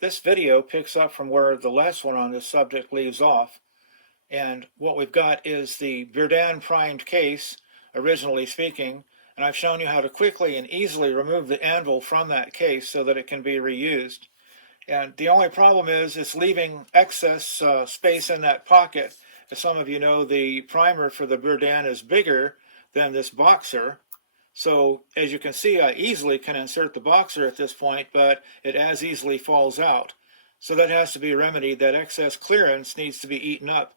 This video picks up from where the last one on this subject leaves off, and what we've got is the Berdan primed case, originally speaking, and I've shown you how to quickly and easily remove the anvil from that case so that it can be reused. And the only problem is it's leaving excess space in that pocket. As some of you know, the primer for the Berdan is bigger than this boxer. So as you can see, I easily can insert the boxer at this point, but it as easily falls out. So that has to be remedied. That excess clearance needs to be eaten up.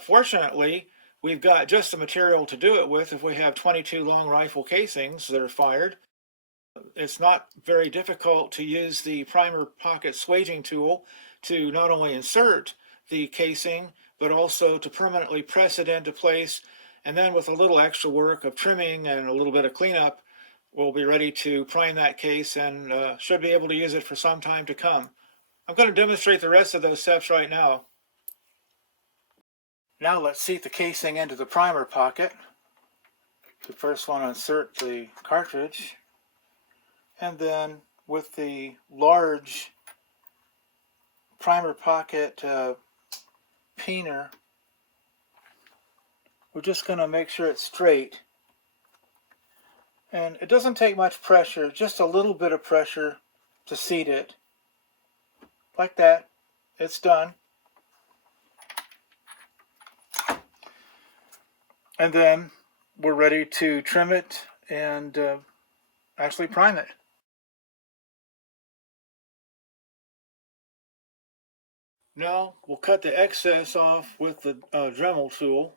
Fortunately, we've got just the material to do it with if we have 22 long rifle casings that are fired. It's not very difficult to use the primer pocket swaging tool to not only insert the casing, but also to permanently press it into place. And then with a little extra work of trimming and a little bit of cleanup, we'll be ready to prime that case and should be able to use it for some time to come. I'm going to demonstrate the rest of those steps right now. Now let's seat the casing into the primer pocket. We first want to insert the cartridge, and then with the large primer pocket peener, we're just going to make sure it's straight. And it doesn't take much pressure, just a little bit of pressure to seat it. Like that. It's done. And then we're ready to trim it and actually prime it. Now we'll cut the excess off with the Dremel tool.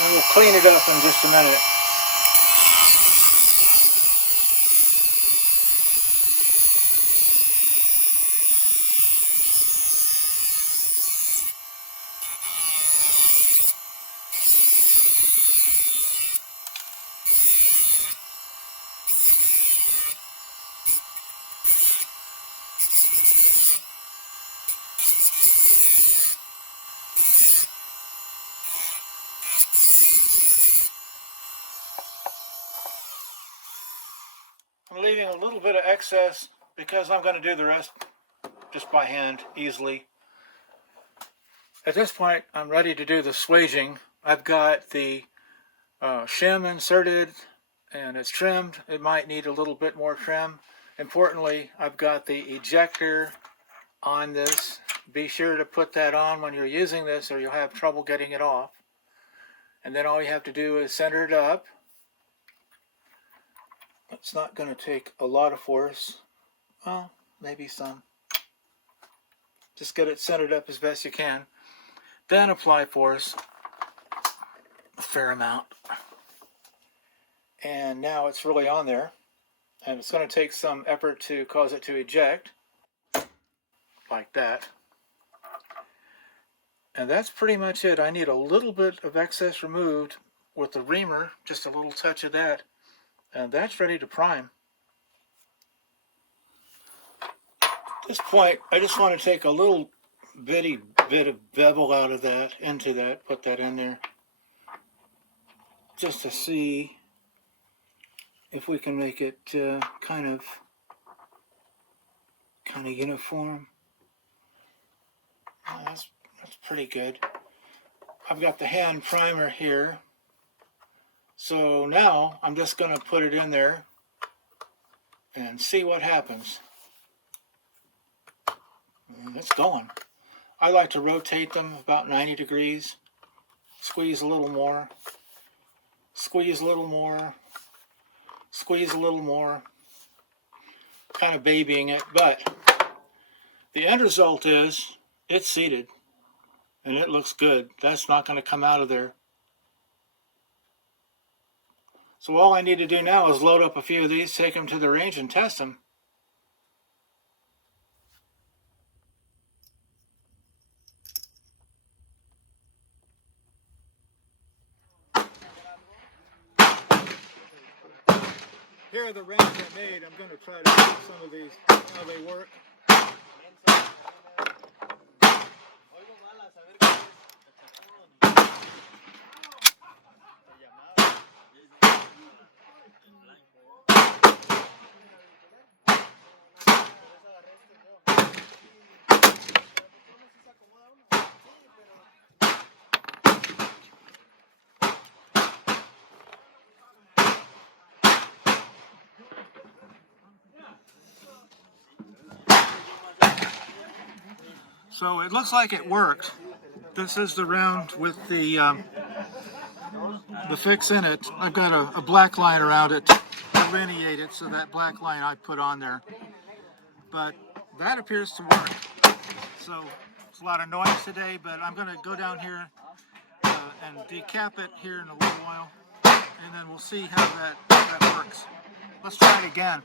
And we'll clean it up in just a minute. I'm leaving a little bit of excess because I'm going to do the rest just by hand easily. At this point, I'm ready to do the swaging. I've got the shim inserted and it's trimmed. It might need a little bit more trim. Importantly, I've got the ejector on this. Be sure to put that on when you're using this or you'll have trouble getting it off. And then all you have to do is center it up. It's not going to take a lot of force. Well, maybe some. Just get it centered up as best you can. Then apply force, a fair amount. And now it's really on there. And it's going to take some effort to cause it to eject. Like that. And that's pretty much it. I need a little bit of excess removed with the reamer, just a little touch of that. And that's ready to prime. At this point, I just want to take a little bitty bit of bevel out of that, into that, put that in there, just to see if we can make it kind of uniform. That's pretty good. I've got the hand primer here. So now I'm just going to put it in there and see what happens. And it's going. I like to rotate them about 90 degrees. Squeeze a little more. Squeeze a little more. Squeeze a little more. Kind of babying it, but the end result is it's seated and it looks good. That's not going to come out of there. So all I need to do now is load up a few of these, take them to the range and test them. Here are the rounds I made. I'm going to try to see some of these, how they work. So it looks like it worked. This is the round with the fix in it. I've got a black line around it to delineate it, so that black line I put on there. But that appears to work. So it's a lot of noise today, but I'm going to go down here and decap it here in a little while, and then we'll see how that works. Let's try it again.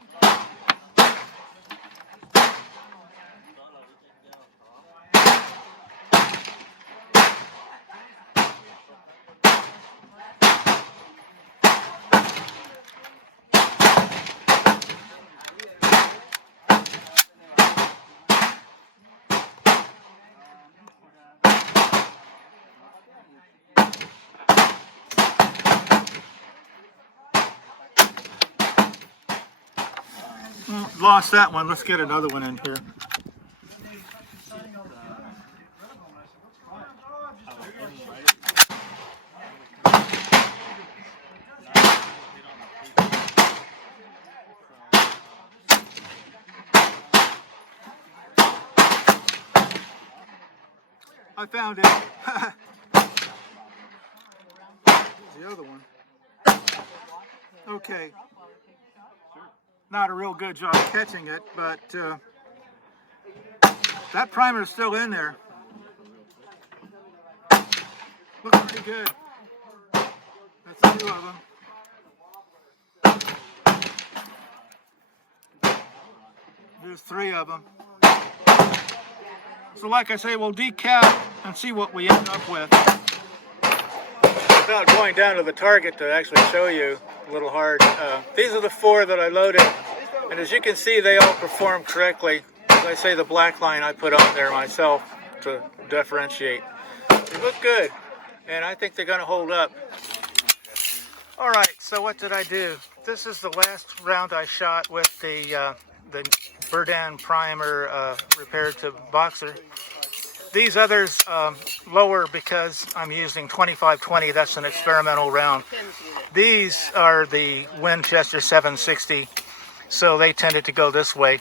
Lost that one. Let's get another one in here. I found it. The other one. Okay. Not a real good job catching it, but that primer is still in there. Looks pretty good. That's two of them. There's three of them. So like I say, we'll decap and see what we end up with. Without going down to the target to actually show you, a little hard. These are the four that I loaded, and as you can see, they all perform correctly. As I say, the black line I put on there myself to differentiate. They look good, and I think they're going to hold up. All right, so what did I do? This is the last round I shot with the Berdan primer repaired to Boxer. These others lower because I'm using 2520. That's an experimental round. These are the Winchester 760, so they tended to go this way.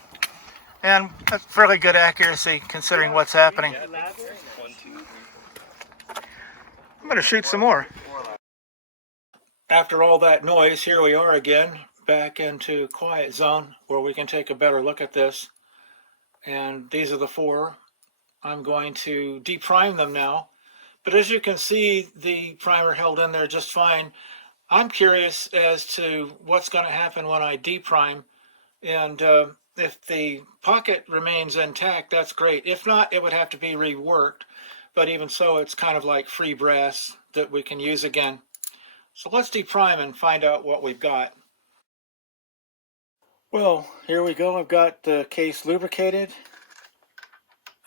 And that's fairly good accuracy considering what's happening. I'm going to shoot some more. After all that noise, here we are again, back into quiet zone where we can take a better look at this. And these are the four. I'm going to deprime them now, but as you can see, the primer held in there just fine. I'm curious as to what's going to happen when I deprime, and if the pocket remains intact, that's great. If not, it would have to be reworked, but even so, it's kind of like free brass that we can use again. So let's deprime and find out what we've got. Well, here we go. I've got the case lubricated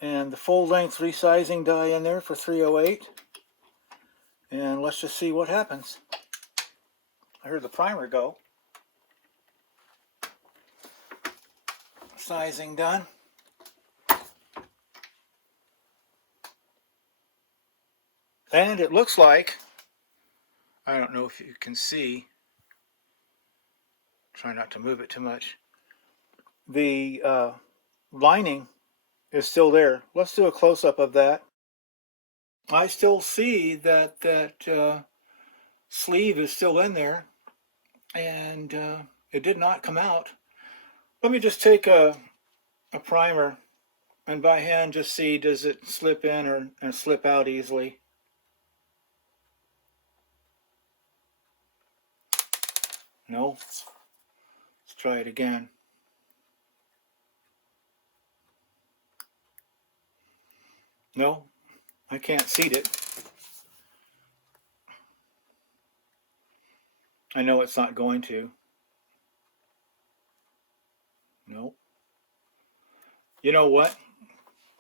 and the full-length resizing die in there for 308. And let's just see what happens. I heard the primer go. Sizing done. And it looks like, I don't know if you can see, try not to move it too much, the lining is still there. Let's do a close-up of that. I still see that sleeve is still in there, and it did not come out. Let me just take a primer and by hand just see, does it slip in or slip out easily. No. Let's try it again. No, I can't seat it. I know it's not going to. No. You know what?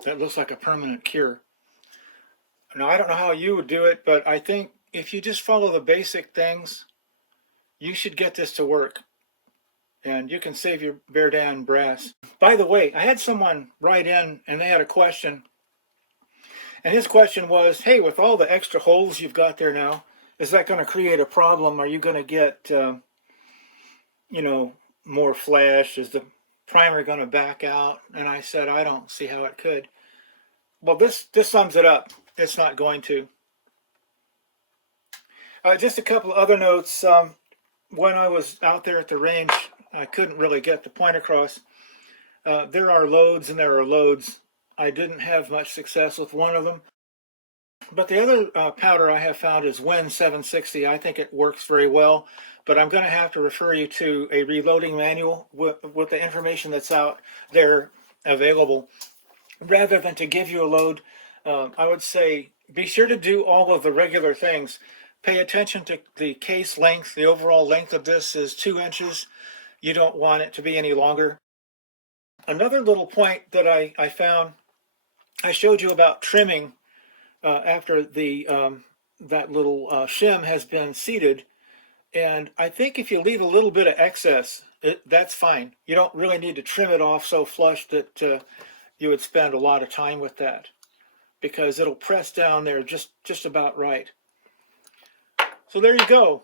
That looks like a permanent cure. Now, I don't know how you would do it, but I think if you just follow the basic things, you should get this to work. And you can save your Berdan brass. By the way, I had someone write in and they had a question. And his question was, hey, with all the extra holes you've got there now, is that going to create a problem? Are you going to get, you know, more flash? Is the primer going to back out? And I said, I don't see how it could. well, this sums it up. It's not going to. Just a couple other notes. When I was out there at the range, I couldn't really get the point across. There are loads and there are loads. I didn't have much success with one of them. But the other powder I have found is Win 760. I think it works very well, but I'm going to have to refer you to a reloading manual with the information that's out there available. Rather than to give you a load, I would say be sure to do all of the regular things. Pay attention to the case length. The overall length of this is 2 inches. You don't want it to be any longer. Another little point that I found, I showed you about trimming after the that little shim has been seated, and I think if you leave a little bit of excess, that's fine. You don't really need to trim it off so flush that you would spend a lot of time with that, because it'll press down there just about right. So there you go.